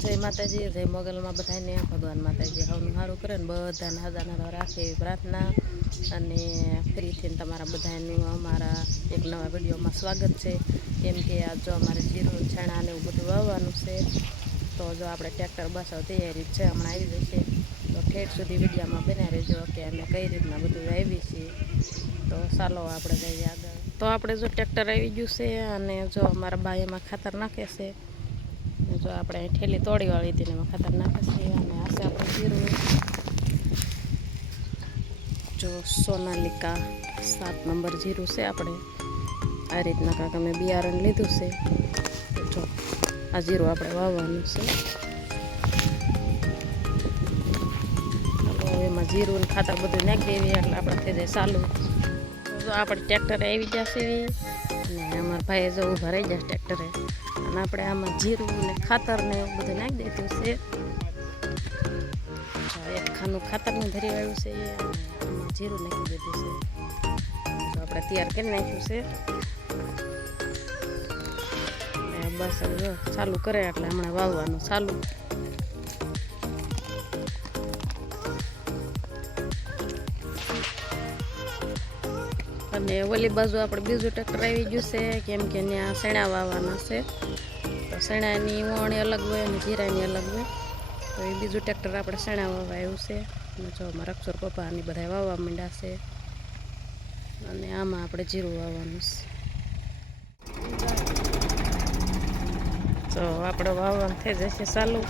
જય માતાજી, જય મોગલમાં બધાને ભગવાન માતાજી. હવનું સારું કરે ને બધાને હજાર રાખે પ્રાર્થના. અને ફરીથી તમારા બધાનું અમારા એક નવા વિડીયોમાં સ્વાગત છે. કેમ કે આ જો અમારે જીરું છણા ને એવું બધું વાવવાનું છે, તો જો આપણે ટ્રેક્ટર બસાવ તૈયારી છે, હમણાં આવી જશે. તો ઠેઠ સુધી વિડીયોમાં બન્યા રહેજો કે અમે કઈ રીતના બધું વાવી છીએ. તો ચાલો આપણે જઈએ આગળ. તો આપણે જો ટ્રેક્ટર આવી ગયું છે અને જો અમારા ભાઈ એમાં ખાતર નાખે છે જો આપણે ઠેલી તોડી વાળી હતી એમાં ખાતર નાખીએ અને આશે આપણે જીરું. જો સોનાલિકા સાત નંબર જીરું છે આપણે. આ રીતના કાંક અમે બિયારણ લીધું છે. જો આ જીરું આપણે વાવવાનું છે. એમાં જીરું ખાતર બધું નાખી દેવી એટલે આપણે થઈ જાય ચાલુ તો આપણે ટ્રેક્ટરે આવી જશે અને અમારા ભાઈએ જો ઊભા રહી જશે ટ્રેક્ટરે. અને આપણે આમાં જીરું ને ખાતર ને એવું બધું નાખી દીધું છે. એક ખાનું ખાતરનું ભરી આવ્યું છે એ આમાં જીરું નાખી દીધું છે. તો આપણે તૈયાર કરી નાખ્યું છે. બસ જો ચાલુ કરે એટલે હમણાં વાવવાનું ચાલુ. અને ઓલી બાજુ આપણે બીજું ટ્રેક્ટર આવી ગયું છે, કેમ કે ત્યાં શેણા વાવવાના છે. તો શેણાની વણી અલગ હોય અને જીરાની અલગ હોય. તો એ બીજું ટ્રેક્ટર આપણે શેણા વાવવા આવ્યું છે. અને જો અમારા અક્ષર પપ્પાની બધા વાવવા માંડ્યા છે. અને આમાં આપણે જીરું વાવવાનું છે. તો આપણે વાવવાનું થઈ જશે ચાલુ.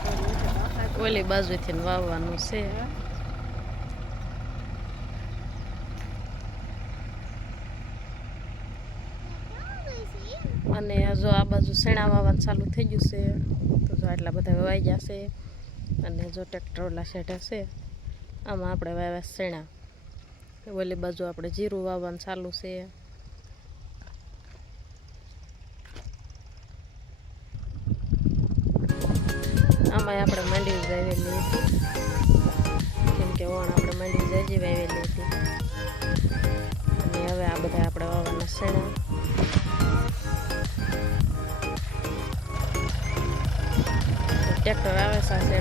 ઓલી બાજુથી વાવવાનું છે. અને જો આ બાજુ શેણા વાવવાનું ચાલુ થઈ ગયું છે, તો જો આટલા બધા વવાઈ જશે અને જો ટ્રેક્ટર ઓલા શેઠ હશે, આમાં આપણે વાવ્યા શેણા ઓલી બાજુ આપણે જીરું વાવવાનું ચાલુ છે. આમાં આપણે માંડવી વાવેલી હતી. કેમ કે ઓણ આપણે માંડવી જાજી વાવેલી હતી. અને હવે આ બધા આપણે વાવવાના શેણા ટ્રેક્ટર આવે સાથે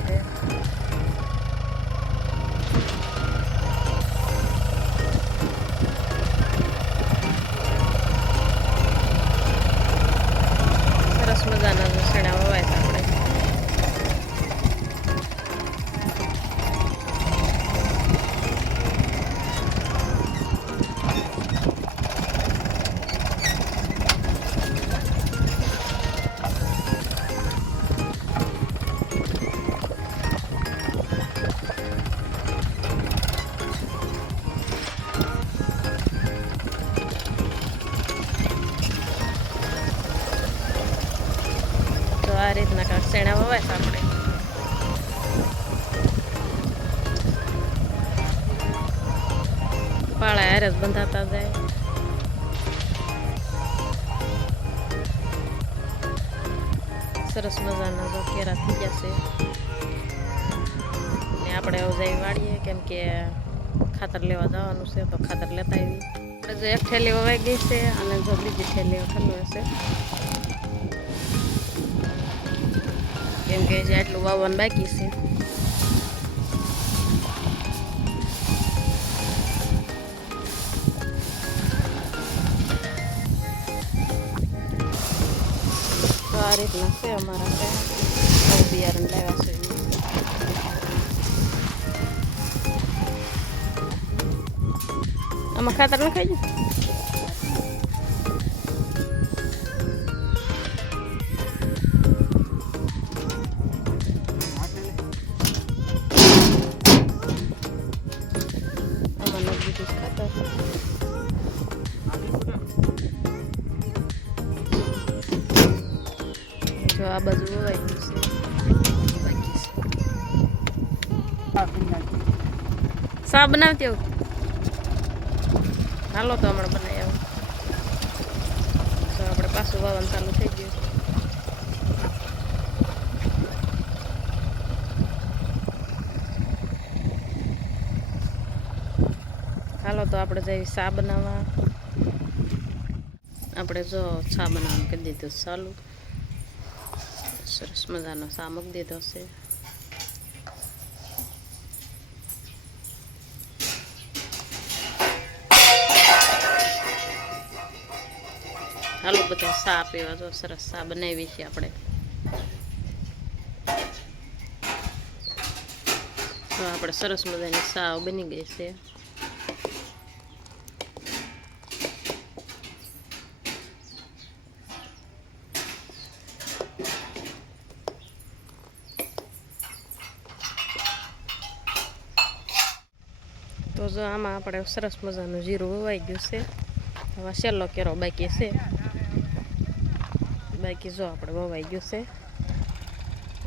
આ રીતના કાંક શેણા વવાય છે આપણે. પાળા હારે જ બંધાતા જાય. સરસ મજાના જો કેરા થઈ જશે ને આપણે હવે જઈ વાળીએ, કેમ કે ખાતર લેવા જવાનું છે, તો ખાતર લેતા આવી જો એક થેલી વવાઈ ગઈ છે અને જો બીજી થેલી ઠલવે છે કેમ કે જે આટલું વાવવાનું બાકી છે. તો આ રીતના છે અમારા ત્યાં. બિયારણ લાવ્યા છે. આમાં ખાતર નખાઈ ગયું? આ બાજુ વવાઈ ગયું છે. સા બનાવતી આવું હાલો તો હમણાં બનાવી આવું. તો આપણે પાછું વાવન ચાલુ થઈ ગયું. હાલો તો આપણે જઈએ ચા બનાવવા? આપણે જો છા બનાવવાનું કરી દીધું, ચાલુ. સરસ મજાનો સા મૂકી દીધો છે. હાલો બધા સા પીવા જો સરસ સા બનાવી છે આપણે. તો આપણે સરસ મજાની સાવ બની ગઈ છે. તો જો આમાં આપણે સરસ મજાનું જીરું વવાઈ ગયું છે. હવે છેલ્લો કેરો બાકી છે. બાકી જો આપણે વવાઈ ગયું છે.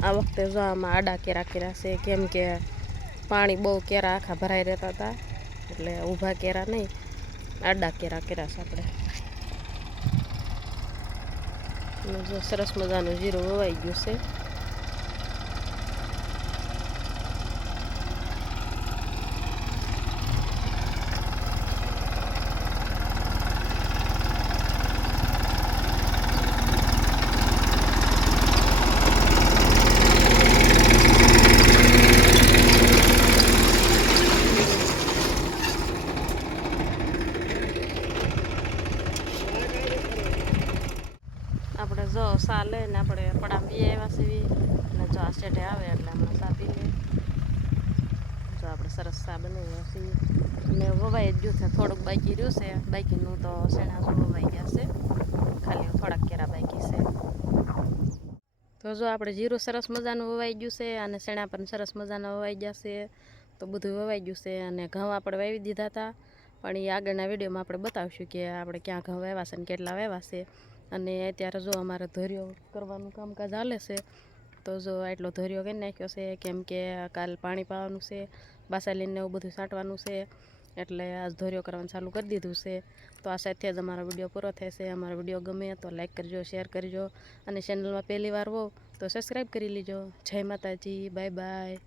આ વખતે જો આમાં આડા કેરા કેરા છે. કેમ કે પાણી બહુ કેરા આખા ભરાઈ રહેતા હતા. એટલે ઊભા કેરા નહીં, આડા કેરા કર્યા છે આપણે. જો સરસ મજાનું જીરું વવાઈ ગયું છે આપણે જો ચાલે ને આપણે પડા પી આવ્યા સીવી અને જો આ સેટે આવે એટલે હમણાં સા પી જો આપણે સરસ સા બનાવ્યા છીએ. ને વવાઈ ગયું છે, થોડુંક બાકી રહ્યું છે. બાકીનું તો શેણા શું વવાઈ ગયા છે. ખાલી થોડાક કેરા બાકી છે. તો જો આપણે જીરું સરસ મજાનું વવાઈ ગયું છે અને શેણા પણ સરસ મજાના વવાઈ ગયા છે. તો બધું વવાઈ ગયું છે અને ઘઉં આપણે વાવી દીધા હતા. પણ એ આગળના વિડીયોમાં આપણે બતાવશું કે આપણે ક્યાં ઘઉં વાવ્યા છે અને કેટલા વાવ્યા છે. અને અત્યારે જો અમારે ધોરિયો કરવાનું કામકાજ હાલે છે, તો જો આટલો ધોરિયો કરી નાખ્યો છે, કેમ કે કાલ પાણી પાવાનું છે, બાસાલીને એવું બધું છાંટવાનું છે, એટલે આજ ધોરિયો કરવાનું ચાલુ કરી દીધું છે. તો આ સાથે જ અમારો વીડિયો પૂરો થશે અમારો વીડિયો ગમે તો લાઈક કરજો શેર કરજો અને ચેનલમાં પહેલી વાર હો તો સબસ્ક્રાઈબ કરી લેજો. જય માતાજી બાય બાય